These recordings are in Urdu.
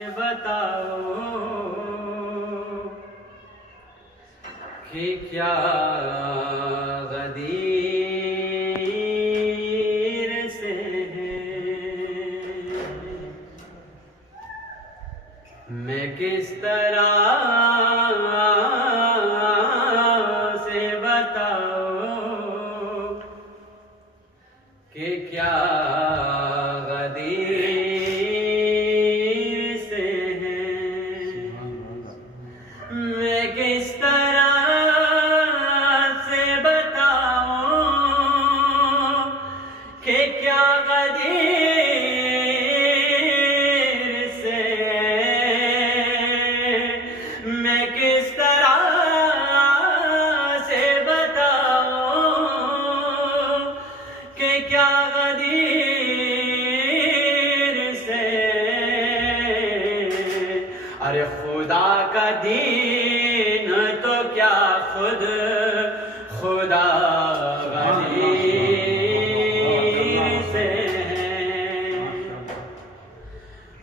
بتاؤ کہ کیا غدیر سے ہے، میں کس طرح سے بتاؤں کہ کیا غدیر میں کس طرح سے بتاؤں کہ کیا غدیر سے میں کس طرح سے بتاؤں کہ کیا غدیر سے ارے خدا کا دین تو کیا خود خدا غدیر سے ہے،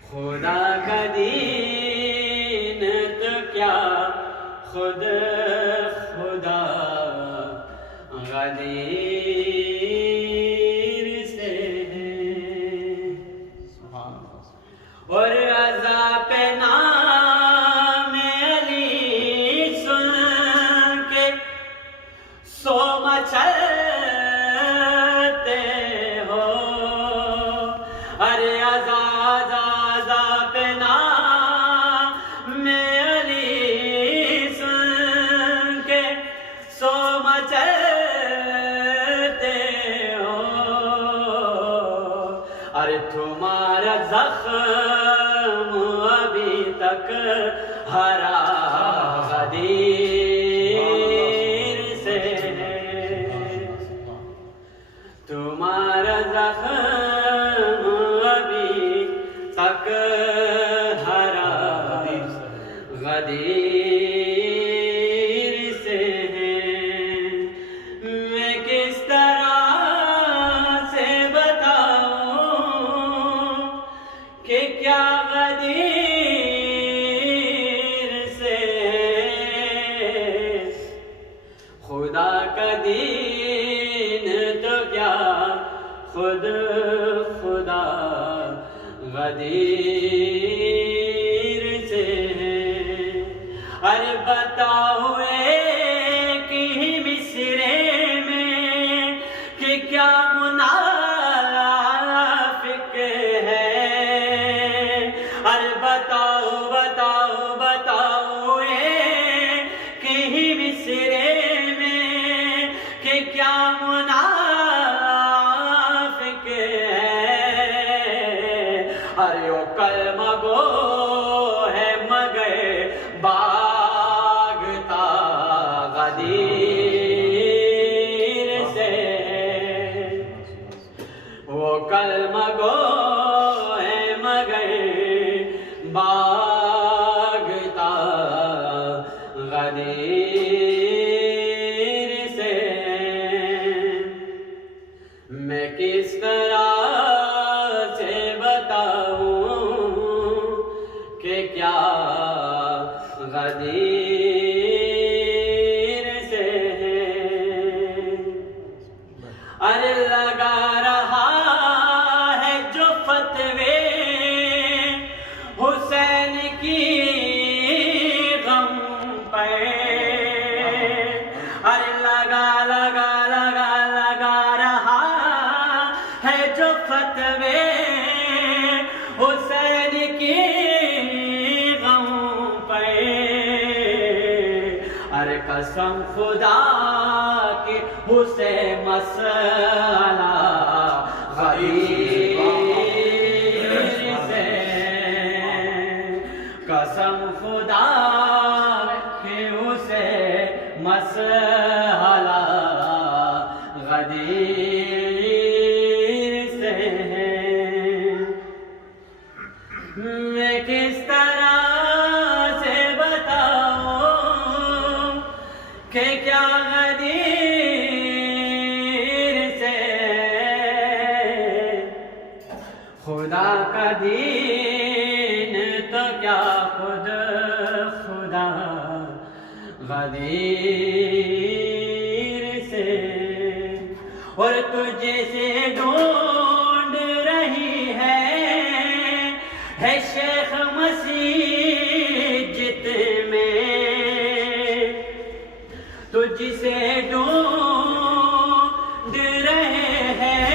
خدا کا دین تو کیا خود خدا غدیر سے ہے، اور عذاب سو مچلتے ہو، ارے عذاب نام علی سن کے سو مچلتے ہو، ارے تمہارا زخم ابھی تک ہرا غدیر سے، تمہارا زخم ابھی تک ہرا غدیر سے ہے، میں کس طرح سے بتاؤں کہ کیا غدیر سے خدا کا دین تو کیا خود خدا غدیر سے ہے، ارے بتاؤ ایک ہی مصرے میں کہ کیا منافق ہے، ارے بتاؤ بتاؤ بتاؤ ایک ہی مصرے کہ کیا منافق ہے، ارے وہ کلمہ گو ہے مگر باغتا غدیر سے، وہ کلمہ گو ہے مگر باغتا غدیر سے، میں کس طرح سے بتاؤں کہ کیا غدیر سے ہے، ارے لگا رہا ہے جو فتوے حسین کی غم پہ، ارے لگا لگا لگا لگا رہا ہے جو فتوے حسین کی غم پہ، ارے قسم خدا کی حسین مسئلہ غدیر سے، قسم خدا کی حسین مسئلہ غدیر سے ہے، میں کس طرح سے بتاؤں کہ کیا غدیر سے خدا کا دین تو کیا خود خدا غدیر سے، اور تجھ سے ڈھونڈ رہی ہے شیخ مسجد میں، تجھ سے ڈھونڈ رہے ہیں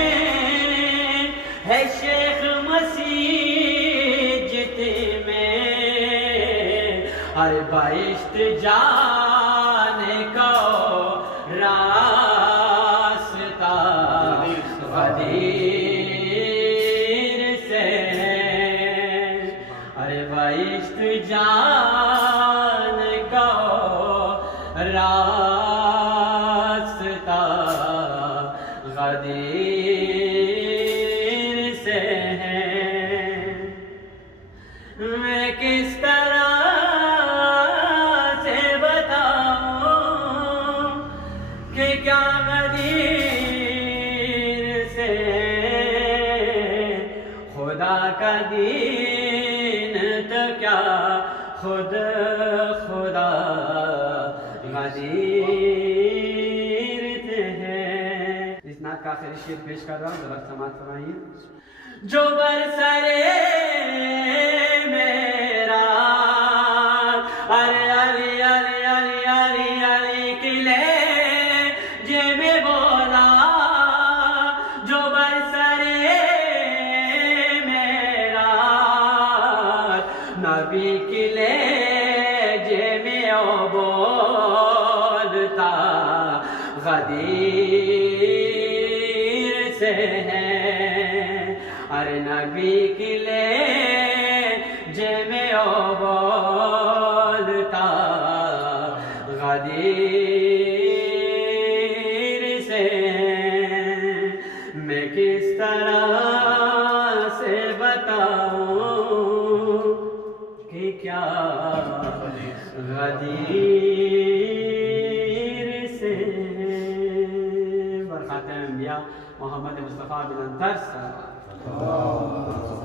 شیخ مسجد میں، ہر بہشت جانے کو راستہ غدیر سے، ہر بہشت جانے کو راستہ غدیر سے ہے۔ میں کس طرح سے بتاؤں کہ کیا غدیر سے، خدا کا دین تو کیا خود خدا غدیر ہے۔ اس نعت کا آخری شعر پیش کر رہا ہوں، ذرا سماعت فرمائیے۔ جو برسرے میرا علی علی علی علی علی علی کلے جے میں بولا، جو برسرے میرا نبی کلے جے میں بولتا غدیر سے ہے، ارے نبی کلے جے میں بولتا غدیر سے، میں کس طرح سے بتاؤں کہ کیا غدیر سے۔ برخاتم انبیاء محمد مصطفیٰ بن انطر صلی اللہ علیہ وسلم۔